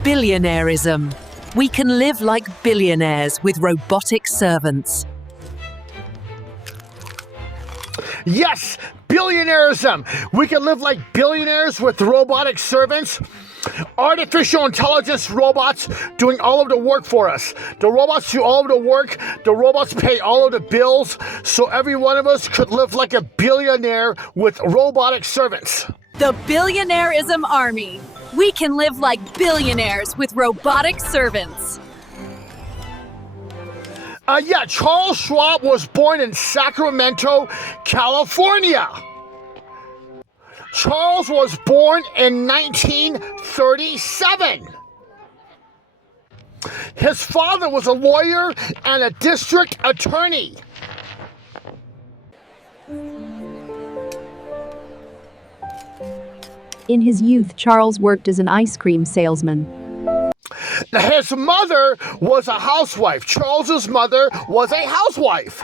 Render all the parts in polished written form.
Billionairism. We can live like billionaires with robotic servants. Yes, billionairism. We can live like billionaires with robotic servants. Artificial intelligence robots doing all of the work for us. The robots do all of the work. The robots pay all of the bills. So every one of us could live like a billionaire with robotic servants. The Billionairism Army. We can live like billionaires with robotic servants. Charles Schwab was born in Sacramento, California. Charles was born in 1937. His father was a lawyer and a district attorney. In his youth, Charles worked as an ice cream salesman. His mother was a housewife. Charles's mother was a housewife.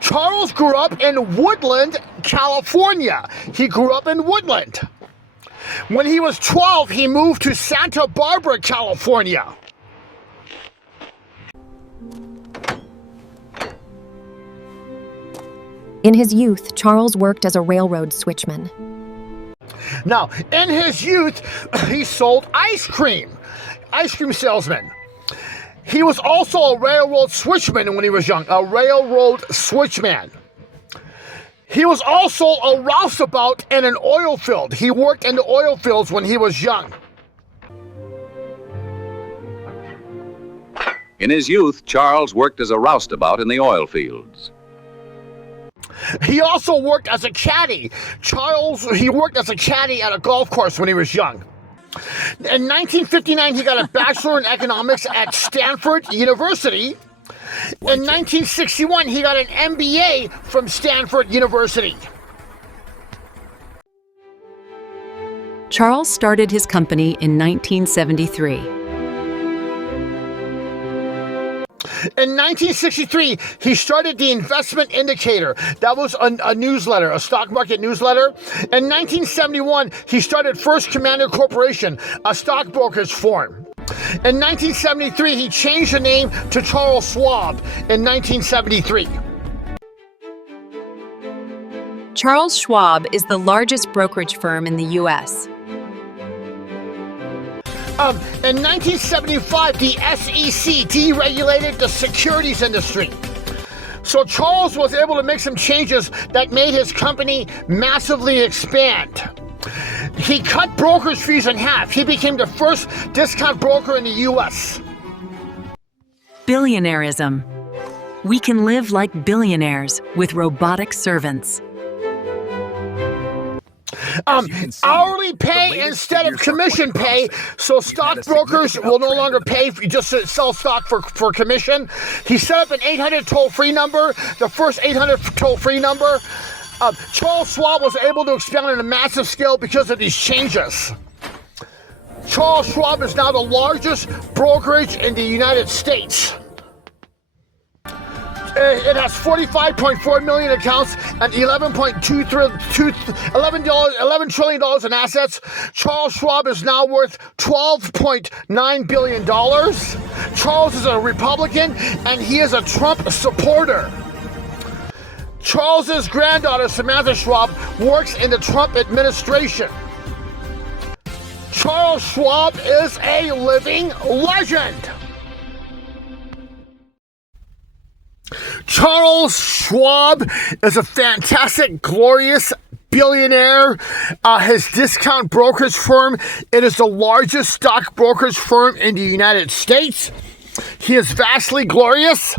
Charles grew up in Woodland, California. He grew up in Woodland. When he was 12, he moved to Santa Barbara, California. In his youth, Charles worked as a railroad switchman. Now, in his youth, he sold ice cream salesman. He was also a railroad switchman when he was young, a railroad switchman. He was also a roustabout in an oil field. He worked in the oil fields when he was young. In his youth, Charles worked as a roustabout in the oil fields. He also worked as a caddy. He worked as a caddy at a golf course when he was young. In 1959, he got a Bachelor in Economics at Stanford University. In 1961, he got an MBA from Stanford University. Charles started his company in 1973. In 1963, he started the Investment Indicator. That was a newsletter, a stock market newsletter. In 1971, he started First Commander Corporation, a stockbroker's firm. In 1973, he changed the name to Charles Schwab in 1973. Charles Schwab is the largest brokerage firm in the U.S. In 1975, the SEC deregulated the securities industry. So Charles was able to make some changes that made his company massively expand. He cut brokerage fees in half. He became the first discount broker in the U.S. Billionairism. We can live like billionaires with robotic servants. Hourly pay instead of commission pay, so stockbrokers will no longer pay just to sell stock for commission. He set up an 800 toll-free number, the first 800 toll-free number. Charles Schwab was able to expand on a massive scale because of these changes. Charles Schwab is now the largest brokerage in the United States. It has 45.4 million accounts and $11 trillion in assets. Charles Schwab is now worth $12.9 billion. Charles is a Republican and he is a Trump supporter. Charles's granddaughter, Samantha Schwab, works in the Trump administration. Charles Schwab is a living legend. Charles Schwab is a fantastic, glorious billionaire. His discount brokerage firm, it is the largest stock brokerage firm in the United States. He is vastly glorious.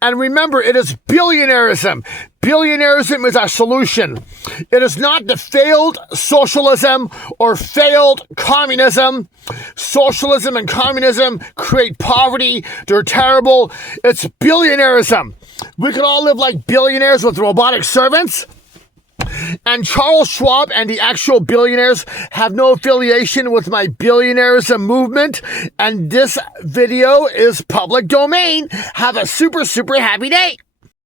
And remember, it is billionairism. Billionairism is our solution. It is not the failed socialism or failed communism. Socialism and communism create poverty. They're terrible. It's billionairism. We can all live like billionaires with robotic servants. And Charles Schwab and the actual billionaires have no affiliation with my billionairism movement. And this video is public domain. Have a super, super happy day.